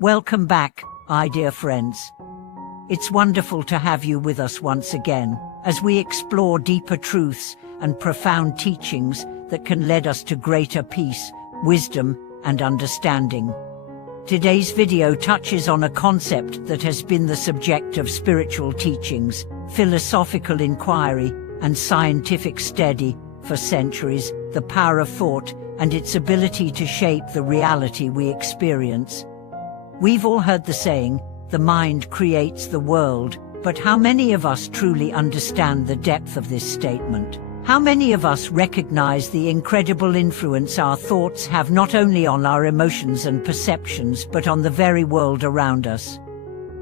Welcome back, my dear friends. It's wonderful to have you with us once again, as we explore deeper truths and profound teachings that can lead us to greater peace, wisdom, and understanding. Today's video touches on a concept that has been the subject of spiritual teachings, philosophical inquiry, and scientific study for centuries: the power of thought and its ability to shape the reality we experience. We've all heard the saying, "The mind creates the world," but how many of us truly understand the depth of this statement? How many of us recognize the incredible influence our thoughts have not only on our emotions and perceptions but on the very world around us?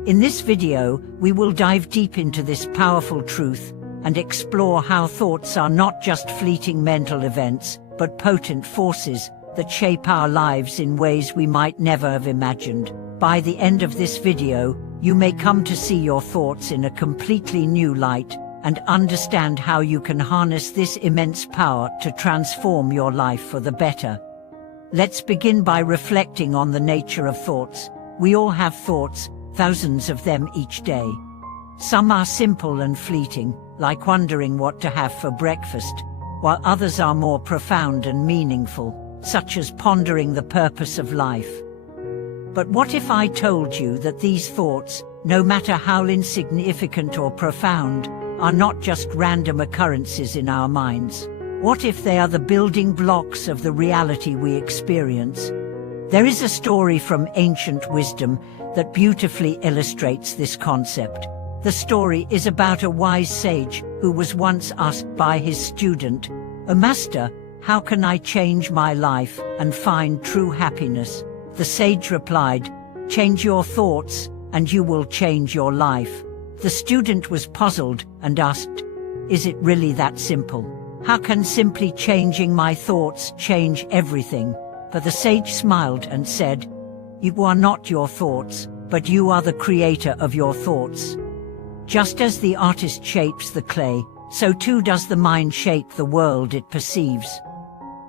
In this video, we will dive deep into this powerful truth and explore how thoughts are not just fleeting mental events, but potent forces that shape our lives in ways we might never have imagined. By the end of this video, you may come to see your thoughts in a completely new light and understand how you can harness this immense power to transform your life for the better. Let's begin by reflecting on the nature of thoughts. We all have thoughts, thousands of them each day. Some are simple and fleeting, like wondering what to have for breakfast, while others are more profound and meaningful, such as pondering the purpose of life. But what if I told you that these thoughts, no matter how insignificant or profound, are not just random occurrences in our minds? What if they are the building blocks of the reality we experience? There is a story from ancient wisdom that beautifully illustrates this concept. The story is about a wise sage who was once asked by his student, "O master, how can I change my life and find true happiness?" The sage replied, "Change your thoughts, and you will change your life." The student was puzzled and asked, "Is it really that simple? How can simply changing my thoughts change everything?" But the sage smiled and said, "You are not your thoughts, but you are the creator of your thoughts. Just as the artist shapes the clay, so too does the mind shape the world it perceives."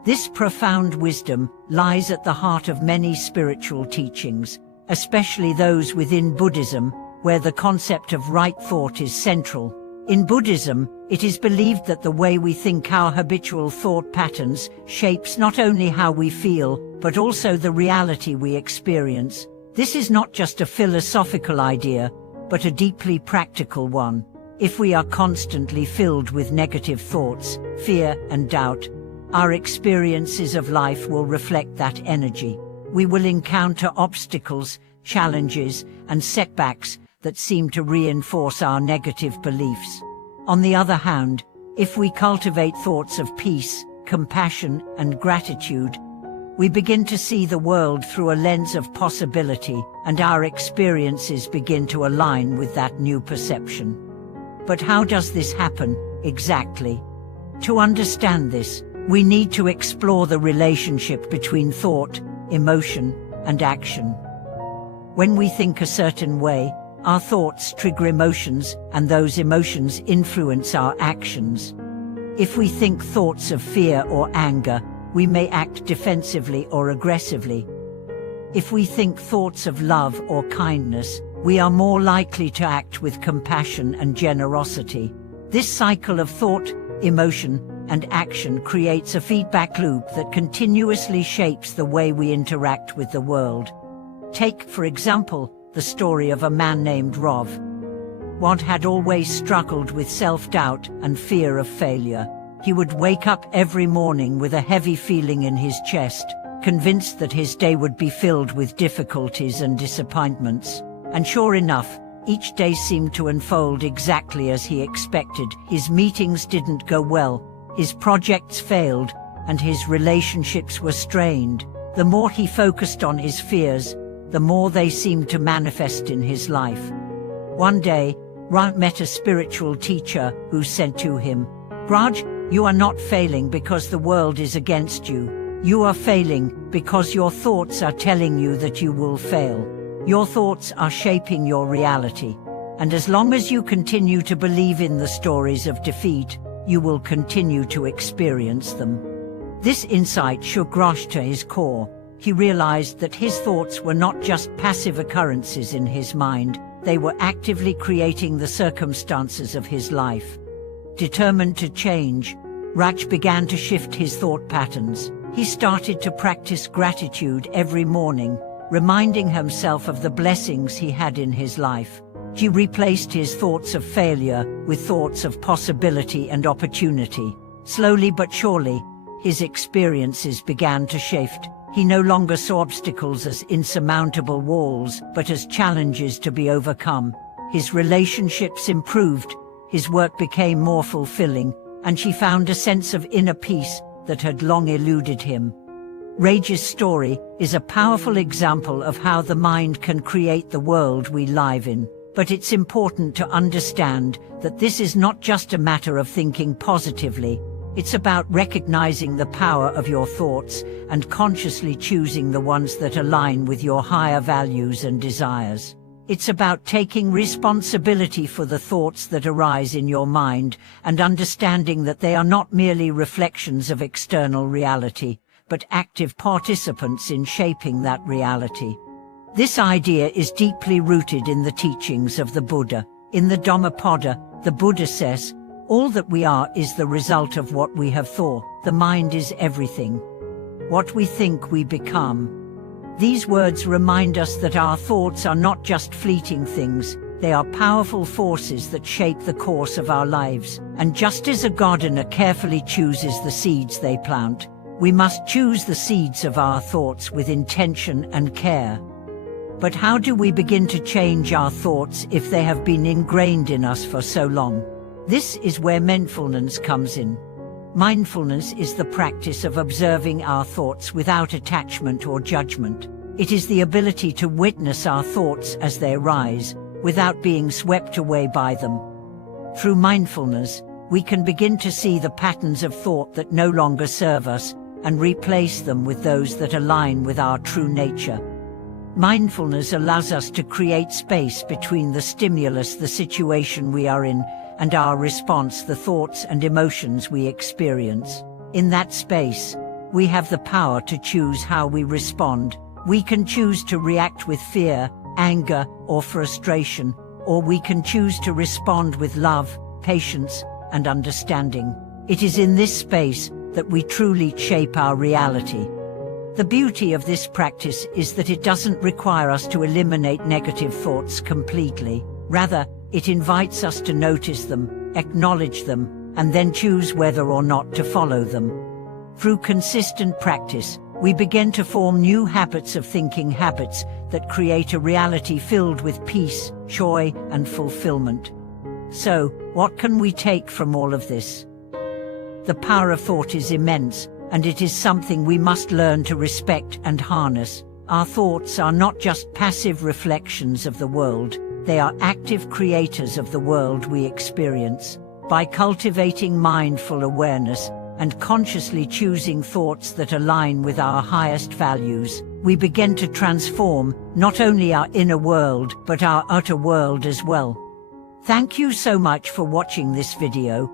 This profound wisdom lies at the heart of many spiritual teachings, especially those within Buddhism, where the concept of right thought is central. In Buddhism, it is believed that the way we think, our habitual thought patterns, shapes not only how we feel, but also the reality we experience. This is not just a philosophical idea, but a deeply practical one. If we are constantly filled with negative thoughts, fear, and doubt, our experiences of life will reflect that energy. We will encounter obstacles, challenges, and setbacks that seem to reinforce our negative beliefs. On the other hand, if we cultivate thoughts of peace, compassion, and gratitude, we begin to see the world through a lens of possibility, and our experiences begin to align with that new perception. But how does this happen, exactly? To understand this, we need to explore the relationship between thought, emotion, and action. When we think a certain way, our thoughts trigger emotions, and those emotions influence our actions. If we think thoughts of fear or anger, we may act defensively or aggressively. If we think thoughts of love or kindness, we are more likely to act with compassion and generosity. This cycle of thought, emotion, and action creates a feedback loop that continuously shapes the way we interact with the world. Take, for example, the story of a man named Rov. Rov had always struggled with self-doubt and fear of failure. He would wake up every morning with a heavy feeling in his chest, convinced that his day would be filled with difficulties and disappointments. And sure enough, each day seemed to unfold exactly as he expected. His meetings didn't go well, his projects failed, and his relationships were strained. The more he focused on his fears, the more they seemed to manifest in his life. One day, Raj met a spiritual teacher who said to him, "Raj, you are not failing because the world is against you. You are failing because your thoughts are telling you that you will fail. Your thoughts are shaping your reality. And as long as you continue to believe in the stories of defeat, you will continue to experience them." This insight shook Raj to his core. he realized that his thoughts were not just passive occurrences in his mind, they were actively creating the circumstances of his life. Determined to change, Rach began to shift his thought patterns. He started to practice gratitude every morning, reminding himself of the blessings he had in his life. He replaced his thoughts of failure with thoughts of possibility and opportunity. Slowly but surely, his experiences began to shift. He no longer saw obstacles as insurmountable walls, but as challenges to be overcome. His relationships improved, his work became more fulfilling, and she found a sense of inner peace that had long eluded him. Rach's story is a powerful example of how the mind can create the world we live in. But it's important to understand that this is not just a matter of thinking positively. It's about recognizing the power of your thoughts and consciously choosing the ones that align with your higher values and desires. It's about taking responsibility for the thoughts that arise in your mind and understanding that they are not merely reflections of external reality, but active participants in shaping that reality. This idea is deeply rooted in the teachings of the Buddha. In the Dhammapada, the Buddha says, "All that we are is the result of what we have thought. The mind is everything. What we think we become." These words remind us that our thoughts are not just fleeting things, they are powerful forces that shape the course of our lives. And just as a gardener carefully chooses the seeds they plant, we must choose the seeds of our thoughts with intention and care. But how do we begin to change our thoughts if they have been ingrained in us for so long? This is where mindfulness comes in. Mindfulness is the practice of observing our thoughts without attachment or judgment. It is the ability to witness our thoughts as they arise, without being swept away by them. Through mindfulness, we can begin to see the patterns of thought that no longer serve us and replace them with those that align with our true nature. Mindfulness allows us to create space between the stimulus, the situation we are in, and our response, the thoughts and emotions we experience. In that space, we have the power to choose how we respond. We can choose to react with fear, anger, or frustration, or we can choose to respond with love, patience, and understanding. It is in this space that we truly shape our reality. The beauty of this practice is that it doesn't require us to eliminate negative thoughts completely. Rather, it invites us to notice them, acknowledge them, and then choose whether or not to follow them. Through consistent practice, we begin to form new habits of thinking, habits that create a reality filled with peace, joy, and fulfillment. So, what can we take from all of this? The power of thought is immense, and it is something we must learn to respect and harness. Our thoughts are not just passive reflections of the world, they are active creators of the world we experience. By cultivating mindful awareness and consciously choosing thoughts that align with our highest values, we begin to transform not only our inner world, but our outer world as well. Thank you so much for watching this video.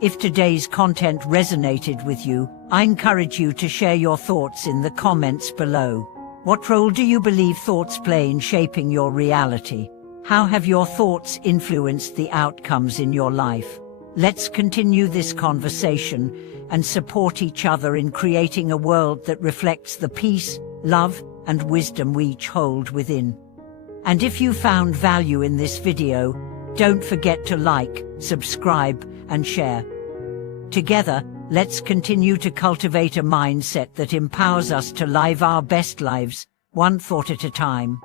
If today's content resonated with you, I encourage you to share your thoughts in the comments below. What role do you believe thoughts play in shaping your reality? How have your thoughts influenced the outcomes in your life? Let's continue this conversation and support each other in creating a world that reflects the peace, love, and wisdom we each hold within. And if you found value in this video, don't forget to like, subscribe, and share. Together, let's continue to cultivate a mindset that empowers us to live our best lives, one thought at a time.